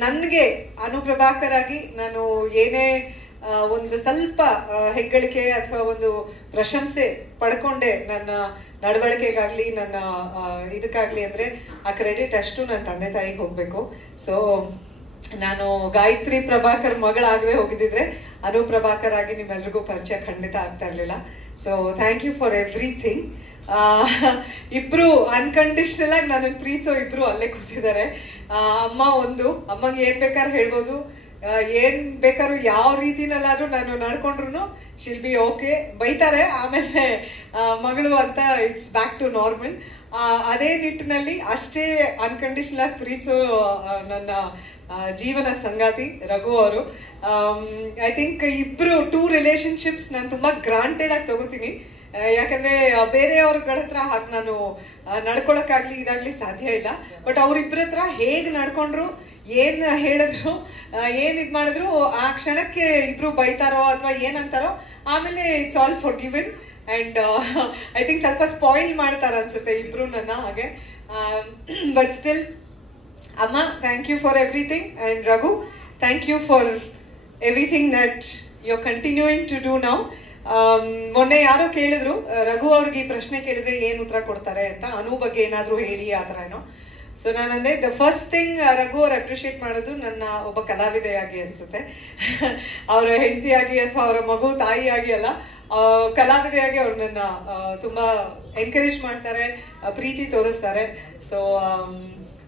ನನಗೆ ಅನುಪ್ರಭಾಕರ್ ಆಗಿ ನಾನು ಏನೇ ಒಂದು ಸ್ವಲ್ಪ ಹೆಗ್ಗಳಿಕೆ ಅಥವಾ ಒಂದು ಪ್ರಶಂಸೆ ಪಡ್ಕೊಂಡೆ ನನ್ನ ನಡವಳಿಕೆಗಾಗ್ಲಿ ನನ್ನ ಇದಕ್ಕಾಗ್ಲಿ ಅಂದ್ರೆ ಆ ಕ್ರೆಡಿಟ್ ಅಷ್ಟು ನನ್ನ ತಂದೆ ತಾಯಿಗೆ ಹೋಗ್ಬೇಕು. ಸೊ ನಾನು ಗಾಯತ್ರಿ ಪ್ರಭಾಕರ್ ಮಗಳಾಗದೆ ಹೋಗಿದ್ದಿದ್ರೆ ಅನುಪ್ರಭಾಕರ್ ಆಗಿ ನಿಮ್ಮೆಲ್ರಿಗೂ ಪರಿಚಯ ಖಂಡಿತ ಆಗ್ತಾ ಇರ್ಲಿಲ್ಲ. So thank you for everything. ಇಬ್ರು ಅನ್ಕಂಡೀಷನಲ್ ಆಗಿ ನನ್ನ ಪ್ರೀತಿಸೋ ಇಬ್ರು ಅಲ್ಲೇ ಕೂತಿದ್ದಾರೆ. ಅಮ್ಮಗೆ ಏನ್ ಬೇಕಾದ್ರೂ ಹೇಳ್ಬೋದು, ಏನ್ ಬೇಕಾದ್ರೂ ಯಾವ ರೀತಿನಲ್ಲಾದ್ರೂ ನಾನು ನಡ್ಕೊಂಡ್ರು ಶಿಲ್ ಬಿ ಓಕೆ, ಬೈತಾರೆ ಆಮೇಲೆ ಮಗಳು ಅಂತ ಇಟ್ಸ್ ಬ್ಯಾಕ್ ಟು ನಾರ್ಮಲ್. ಅದೇ ನಿಟ್ಟಿನಲ್ಲಿ ಅಷ್ಟೇ ಅನ್ಕಂಡೀಷನಲ್ ಆಗಿ ಪ್ರೀತಿಸೋ ನನ್ನ ಜೀವನ ಸಂಗಾತಿ ರಘು ಅವರು. ಐ ಥಿಂಕ್ ಇಬ್ರು ಟೂ ರಿಲೇಶನ್ಶಿಪ್ಸ್ ನಾನು ತುಂಬಾ ಗ್ರಾಂಟೆಡ್ ಆಗಿ ತಗೋತೀನಿ. ಯಾಕಂದ್ರೆ ಬೇರೆಯವ್ರಗಳ ಹತ್ರ ಹಾಗೆ ನಾನು ನಡ್ಕೊಳಕ್ಕಾಗ್ಲಿ ಇದಾಗ್ಲಿ ಸಾಧ್ಯ ಇಲ್ಲ. ಬಟ್ ಅವ್ರಿಬ್ರ ಹತ್ರ ಹೇಗ್ ನಡ್ಕೊಂಡ್ರು, ಏನ್ ಹೇಳಿದ್ರು, ಏನ್ ಇದ್ ಮಾಡಿದ್ರು ಆ ಕ್ಷಣಕ್ಕೆ ಇಬ್ರು ಬೈತಾರೋ ಅಥವಾ ಏನಂತಾರೋ ಆಮೇಲೆ it's all forgiven. And I think ಸ್ವಲ್ಪ ಸ್ಪಾಯಿಲ್ ಮಾಡ್ತಾರ ಅನ್ಸುತ್ತೆ ಇಬ್ರು ನನ್ನ ಹಾಗೆ. ಬಟ್ ಸ್ಟಿಲ್ ಅಮ್ಮ, thank you for everything. And Raghu, thank you for everything that you are continuing to do now. ಮೊನ್ನೆ ಯಾರೋ ಕೇಳಿದ್ರು, ರಘು ಅವ್ರಿಗೆ ಈ ಪ್ರಶ್ನೆ ಕೇಳಿದ್ರೆ ಏನ್ ಉತ್ತರ ಕೊಡ್ತಾರೆ ಅಂತ, ಅನು ಬಗ್ಗೆ ಏನಾದ್ರು ಹೇಳಿ ಆತರ ಏನೋ. ಸೊ ನಾನಂದ್ರೆ ದ ಫಸ್ಟ್ ಥಿಂಗ್ ರಘು ಅವ್ರು ಅಪ್ರಿಶಿಯೇಟ್ ಮಾಡೋದು ನನ್ನ ಒಬ್ಬ ಕಲಾವಿದೆಯಾಗಿ ಅನ್ಸುತ್ತೆ. ಅವರ ಹೆಂಡತಿಯಾಗಿ ಅಥವಾ ಅವರ ಮಗು ತಾಯಿಯಾಗಿ ಅಲ್ಲ, ಕಲಾವಿದೆಯಾಗಿ ಅವ್ರು ನನ್ನ ತುಂಬಾ ಎನ್ಕರೇಜ್ ಮಾಡ್ತಾರೆ, ಪ್ರೀತಿ ತೋರಿಸ್ತಾರೆ. So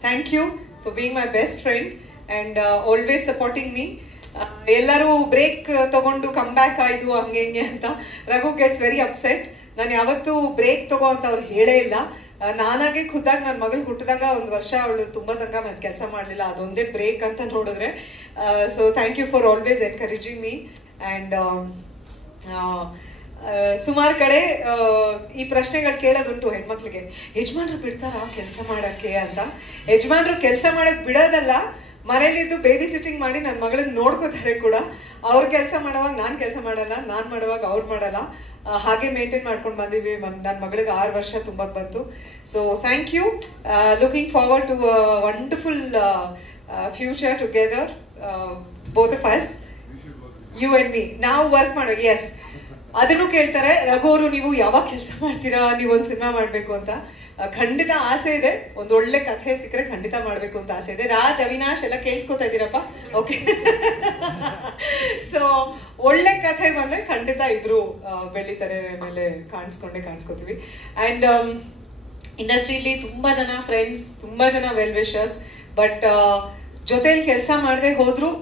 thank you for being my best friend and always supporting me. ಎಲ್ಲರೂ ಬ್ರೇಕ್ ತಗೊಂಡು ಕಮ್ ಬ್ಯಾಕ್ ಆಯ್ತು ಹಂಗೆ ಹಿಂಗೆ ಅಂತ ರಘು ಗೆಟ್ಸ್ ವೆರಿ ಅಪ್ಸೆಟ್. ನಾನು ಯಾವತ್ತೂ ಬ್ರೇಕ್ ತಗೋ ಅಂತ ಅವ್ರು ಹೇಳೇ ಇಲ್ಲ. ನಾನಾಗೆ ಖುದ್ದಾಗಿ ನನ್ನ ಮಗಳು ಹುಟ್ಟಿದಾಗ ಒಂದು ವರ್ಷ ಅವಳು ತುಂಬಾ ತನಕ ನಾನು ಕೆಲಸ ಮಾಡಲಿಲ್ಲ, ಅದೊಂದೇ ಬ್ರೇಕ್ ಅಂತ ನೋಡಿದ್ರೆ. So thank you for always encouraging me. And ಸುಮಾರು ಕಡೆ ಈ ಪ್ರಶ್ನೆಗಳು ಕೇಳೋದುಂಟು ಹೆಣ್ಮಕ್ಳಿಗೆ, ಯಜಮಾನ್ರು ಬಿಡ್ತಾರ ಕೆಲಸ ಮಾಡಕ್ಕೆ ಅಂತ. ಯಜಮಾನ್ರು ಕೆಲಸ ಮಾಡಕ್ ಬಿಡೋದಲ್ಲ, ಮನೇಲಿದ್ದು ಬೇಬಿ ಸಿಟ್ಟಿಂಗ್ ಮಾಡಿ ನನ್ನ ಮಗಳನ್ನ ನೋಡ್ಕೋತಾರೆ ಕೂಡ. ಅವ್ರ ಕೆಲಸ ಮಾಡುವಾಗ ನಾನ್ ಕೆಲಸ ಮಾಡಲ್ಲ, ನಾನ್ ಮಾಡುವಾಗ ಅವ್ರು ಮಾಡಲ್ಲ, ಹಾಗೆ ಮೇಂಟೈನ್ ಮಾಡ್ಕೊಂಡು ಬಂದಿದ್ವಿ. ನನ್ನ ಮಗಳಿಗೆ 6 ವರ್ಷ ತುಂಬಾ ಬಂತು. So thank you. Looking forward to wonderful future together, both of us, you and me. ನಾವು ವರ್ಕ್ ಮಾಡೋ, ಎಸ್ ಅದನ್ನು ಕೇಳ್ತಾರೆ ರಘು ಅವರು, ನೀವು ಯಾವಾಗ ಕೆಲಸ ಮಾಡ್ತೀರಾ, ನೀವೊಂದು ಸಿನಿಮಾ ಮಾಡ್ಬೇಕು ಅಂತ. ಖಂಡಿತ ಆಸೆ ಇದೆ, ಒಂದೊಳ್ಳೆ ಕಥೆ ಸಿಕ್ಕರೆ ಖಂಡಿತ ಮಾಡ್ಬೇಕು ಅಂತ ಆಸೆ ಇದೆ. ರಾಜ್, ಅವಿನಾಶ್ ಎಲ್ಲ ಕೇಳಿಸ್ಕೊತಾ ಇದ್ದೀರಪ್ಪ, ಓಕೆ. ಸೊ ಒಳ್ಳೆ ಕಥೆ ಬಂದ್ರೆ ಖಂಡಿತ ಇಬ್ರು ಬೆಳಿತಾರೆ, ಮೇಲೆ ಕಾಣಿಸ್ಕೋತೀವಿ. ಅಂಡ್ ಇಂಡಸ್ಟ್ರಿಲಿ ತುಂಬಾ ಜನ ಫ್ರೆಂಡ್ಸ್, ತುಂಬಾ ಜನ ವೆಲ್ ವಿಶರ್ಸ್, ಬಟ್ ಜೊತೆಲಿ ಕೆಲಸ ಮಾಡದೆ ಹೋದ್ರು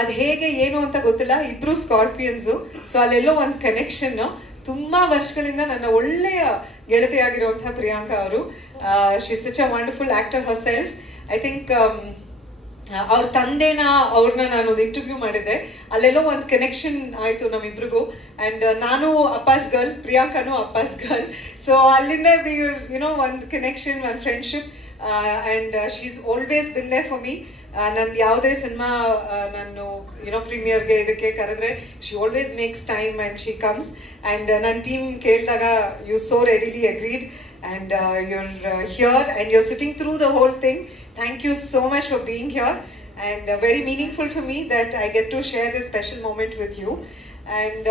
ಅದ್ ಹೇಗೆ ಏನು ಅಂತ ಗೊತ್ತಿಲ್ಲ. ಇಬ್ರು ಸ್ಕಾರ್ಪಿಯನ್ಸ್, ಸೊ ಅಲ್ಲೆಲ್ಲೋ ಒಂದು ಕನೆಕ್ಷನ್. ತುಂಬಾ ವರ್ಷಗಳಿಂದ ನನ್ನ ಒಳ್ಳೆಯ ಗೆಳತಿಯಾಗಿರುವಂತಹ ಪ್ರಿಯಾಂಕಾ ಅವರು, she is such a wonderful actor Har self. I think ಅವ್ರ ತಂದೆನ ಅವ್ರನ್ನ ನಾನು ಒಂದು ಇಂಟರ್ವ್ಯೂ ಮಾಡಿದ್ದೆ, ಅಲ್ಲೆಲ್ಲೋ ಒಂದು ಕನೆಕ್ಷನ್ ಆಯ್ತು ನಮ್ಮಿಬ್ರಿಗೂ. ಅಂಡ್ ನಾನು ಅಪ್ಪಾಸ್ ಗರ್ಲ್, ಪ್ರಿಯಾಂಕಾನು ಅಪ್ಪಾಸ್ ಗರ್ಲ್. ಸೊ ಅಲ್ಲಿಂದ ಯುನೋ ಒಂದು ಕನೆಕ್ಷನ್, ಒಂದು friendship. And she is always been there for me. ನಂದು ಯಾವುದೇ ಸಿನಿಮಾ ನಾನು ಪ್ರೀಮಿಯರ್ಗೆ ಇದಕ್ಕೆ ಕರೆದ್ರೆ she always makes time and she comes. And ನನ್ನ ಟೀಮ್ ಕೇಳಿದಾಗ you so readily agreed and you're here and you're sitting through the whole thing. Thank you so much for being here, and very meaningful for me that I get to share this special moment with you. And